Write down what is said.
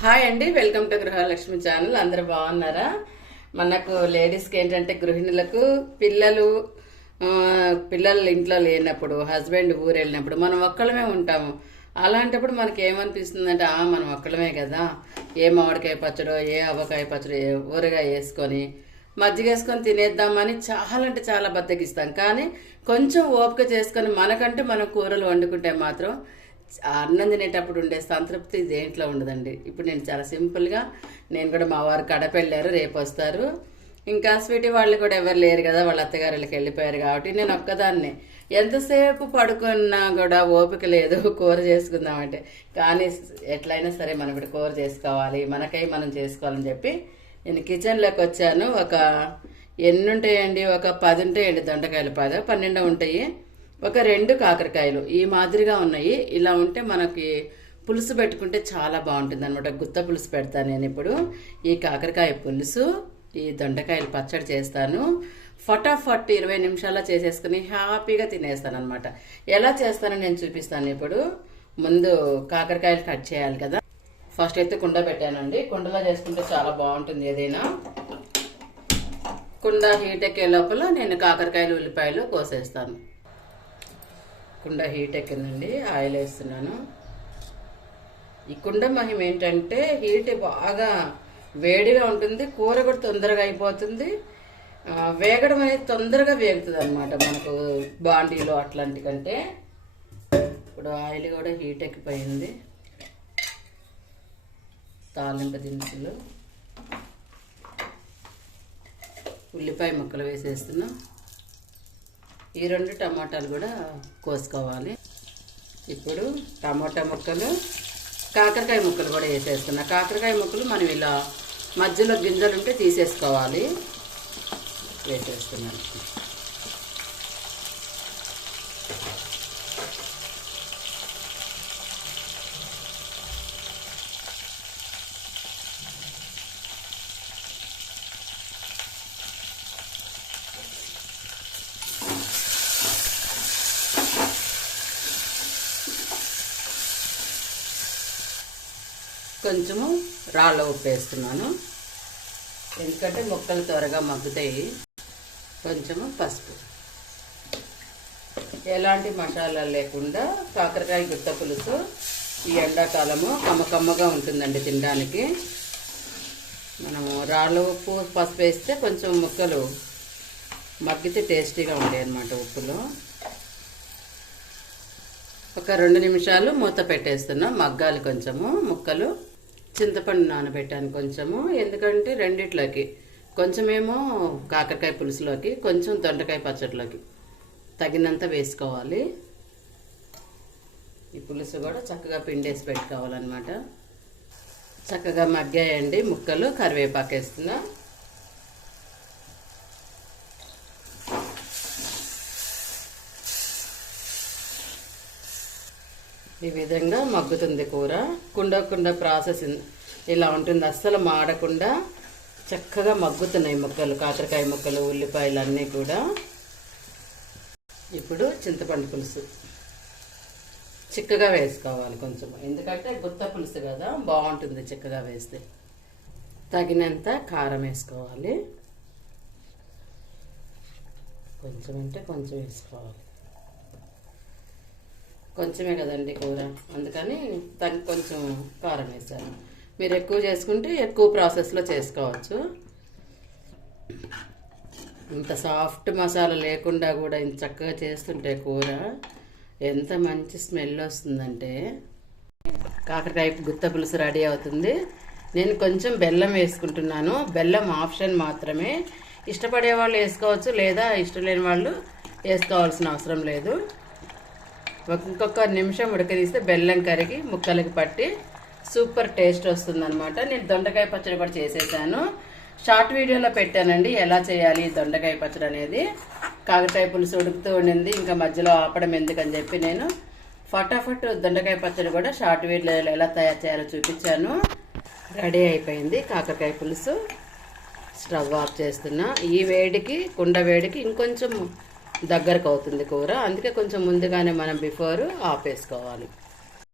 Hi అండి welcome to Gruhalakshmi channel. అందరు బాగున్నారా? మనకు లేడీస్కి ఏంటంటే గృహిణులకు పిల్లలు పిల్లలు ఇంట్లో లేనప్పుడు హస్బెండ్ ఊరు వెళ్ళినప్పుడు మనం ఒక్కళ్ళమే ఉంటాము. అలాంటప్పుడు మనకి ఏమనిపిస్తుందంటే ఆ మనం ఒక్కళ్ళమే కదా. ఏ మామిడికాయ పచ్చడో ఏ అవకాయ పచ్చడో ఏ ఊరగా వేసుకొని మజ్జిగ వేసుకొని తినేద్దామని చాలా అంటే చాలా బద్దకిస్తాం. కానీ కొంచెం ఓపిక చేసుకొని మనకంటూ మనం కూరలు వండుకుంటే మాత్రం అన్నం తినేటప్పుడు ఉండే సంతృప్తి దేంట్లో ఉండదండి. ఇప్పుడు నేను చాలా సింపుల్గా నేను కూడా మా వారు కడపెళ్ళారు రేపు వస్తారు. ఇంకా స్వీటీ వాళ్ళు కూడా ఎవరు లేరు కదా వాళ్ళ అత్తగారులకి వెళ్ళిపోయారు కాబట్టి నేను ఒక్కదాన్నే. ఎంతసేపు పడుకున్నా కూడా ఓపిక లేదు కూర చేసుకుందామంటే. కానీ ఎట్లయినా సరే మనం ఇప్పుడు కూర చేసుకోవాలి మనకై మనం చేసుకోవాలని చెప్పి నేను కిచెన్లోకి వచ్చాను. ఒక ఎన్ని ఉంటాయండి ఒక పది ఉంటాయండి దొండకాయలు. పదో పన్నెండు ఉంటాయి. ఒక రెండు కాకరకాయలు ఈ మాదిరిగా ఉన్నాయి. ఇలా ఉంటే మనకి పులుసు పెట్టుకుంటే చాలా బాగుంటుంది అనమాట గుత్త పులుసు పెడతాను నేను ఇప్పుడు. ఈ కాకరకాయ పులుసు ఈ దొండకాయలు పచ్చడి చేస్తాను. ఫటాఫట్ ఇరవై నిమిషాల్లో చేసేసుకుని హ్యాపీగా తినేస్తాను అనమాట ఎలా చేస్తానో నేను చూపిస్తాను ఇప్పుడు. ముందు కాకరకాయలు కట్ చేయాలి కదా. ఫస్ట్ అయితే కుండ పెట్టానండి. కుండలో చేసుకుంటే చాలా బాగుంటుంది ఏదైనా. కుండ హీట్ ఎక్కే లోపల నేను కాకరకాయలు ఉల్లిపాయలు కోసేస్తాను. కుండ హీట్ ఎక్కిందండి ఆయిల్ వేస్తున్నాను. ఈ కుండ మహిమ ఏంటంటే హీట్ బాగా వేడిగా ఉంటుంది కూర కూడా తొందరగా అయిపోతుంది. వేగడం అనేది తొందరగా వేగుతుంది అనమాట మనకు బాండీలో అట్లాంటి కంటే. ఇప్పుడు ఆయిల్ కూడా హీట్ ఎక్కిపోయింది. తాలింపు దినుసులు. ఉల్లిపాయ ముక్కలు వేసేస్తున్నాం. ఈ రెండు టమాటాలు కూడా కోసుకోవాలి. ఇప్పుడు టమాటా ముక్కలు కాకరకాయ ముక్కలు కూడా వేసేస్తున్నా. కాకరకాయ ముక్కలు మనం ఇలా మధ్యలో గింజలు ఉంటే తీసేసుకోవాలి. వేసేస్తున్నాను. కొంచెము రాళ్ళ ఉప్పు వేస్తున్నాను. ఎందుకంటే ముక్కలు త్వరగా మగ్గుతాయి. కొంచెము పసుపు. ఎలాంటి మసాలా లేకుండా కాకరకాయ గుత్త పులుసు ఈ ఎండాకాలము కమ్మకమ్మగా ఉంటుందండి తినడానికి. మనము రాళ్ళ ఉప్పు పసుపు వేస్తే కొంచెం ముక్కలు మగ్గితే టేస్టీగా ఉంటాయి అన్నమాట ఉప్పులో. ఒక రెండు నిమిషాలు మూత పెట్టేస్తున్నాం. మగ్గాలి కొంచెము ముక్కలు. చింతపండు నానబెట్టాను కొంచెము. ఎందుకంటే రెండిట్లోకి కొంచెమేమో కాకరకాయ పులుసులోకి కొంచెం దొండకాయ పచ్చడిలోకి తగినంత వేసుకోవాలి. ఈ పులుసు కూడా చక్కగా పిండేసి పెట్టుకోవాలన్నమాట. చక్కగా మగ్గాయండి ముక్కలు. కరివేపాకు వేస్తున్నా. ఈ విధంగా మగ్గుతుంది కూర. కుండ కుండ ప్రాసెస్ ఇలా ఉంటుంది. అస్సలు మాడకుండా చక్కగా మగ్గుతున్నాయి ముక్కలు కాకరకాయ ముక్కలు ఉల్లిపాయలు అన్నీ కూడా. ఇప్పుడు చింతపండు పులుసు. చిక్కగా వేసుకోవాలి కొంచెం. ఎందుకంటే గుత్త పులుసు కదా బాగుంటుంది చిక్కగా వేస్తే. తగినంత కారం వేసుకోవాలి. కొంచెం అంటే కొంచెం వేసుకోవాలి. కొంచెమే కదండి కూర. అందుకని దానికి కొంచెం కారం వేసాను. మీరు ఎక్కువ చేసుకుంటే ఎక్కువ ప్రాసెస్లో చేసుకోవచ్చు. ఇంత సాఫ్ట్ మసాలా లేకుండా కూడా ఇంత చక్కగా చేస్తుంటే కూర ఎంత మంచి స్మెల్ వస్తుందంటే. కాకరకాయ గుత్త పులుసు రెడీ అవుతుంది. నేను కొంచెం బెల్లం వేసుకుంటున్నాను. బెల్లం ఆప్షన్ మాత్రమే. ఇష్టపడే వాళ్ళు వేసుకోవచ్చు లేదా ఇష్టం లేని వాళ్ళు వేసుకోవాల్సిన అవసరం లేదు. ఇంకొక నిమిషం ఉడకదీస్తే బెల్లం కరిగి ముక్కలకి పట్టి సూపర్ టేస్ట్ వస్తుందనమాట నేను దొండకాయ పచ్చడి కూడా చేసేసాను. షార్ట్ వీడియోలో పెట్టానండి ఎలా చేయాలి దొండకాయ పచ్చడి అనేది. కాకరకాయ పులుసు ఉడుకుతూ ఉండింది ఇంకా మధ్యలో ఆపడం ఎందుకని చెప్పి నేను ఫటాఫట్ దొండకాయ పచ్చడి కూడా షార్ట్ వీడియోలో ఎలా తయారు చేయాలో చూపించాను. రెడీ అయిపోయింది కాకరకాయ పులుసు. స్టవ్ ఆఫ్ చేస్తున్నా. ఈ వేడికి కుండ వేడికి ఇంకొంచెం దగ్గరకు అవుతుంది కూర. అందుకే కొంచెం ముందుగానే మనం బిఫోర్ ఆపేసుకోవాలి.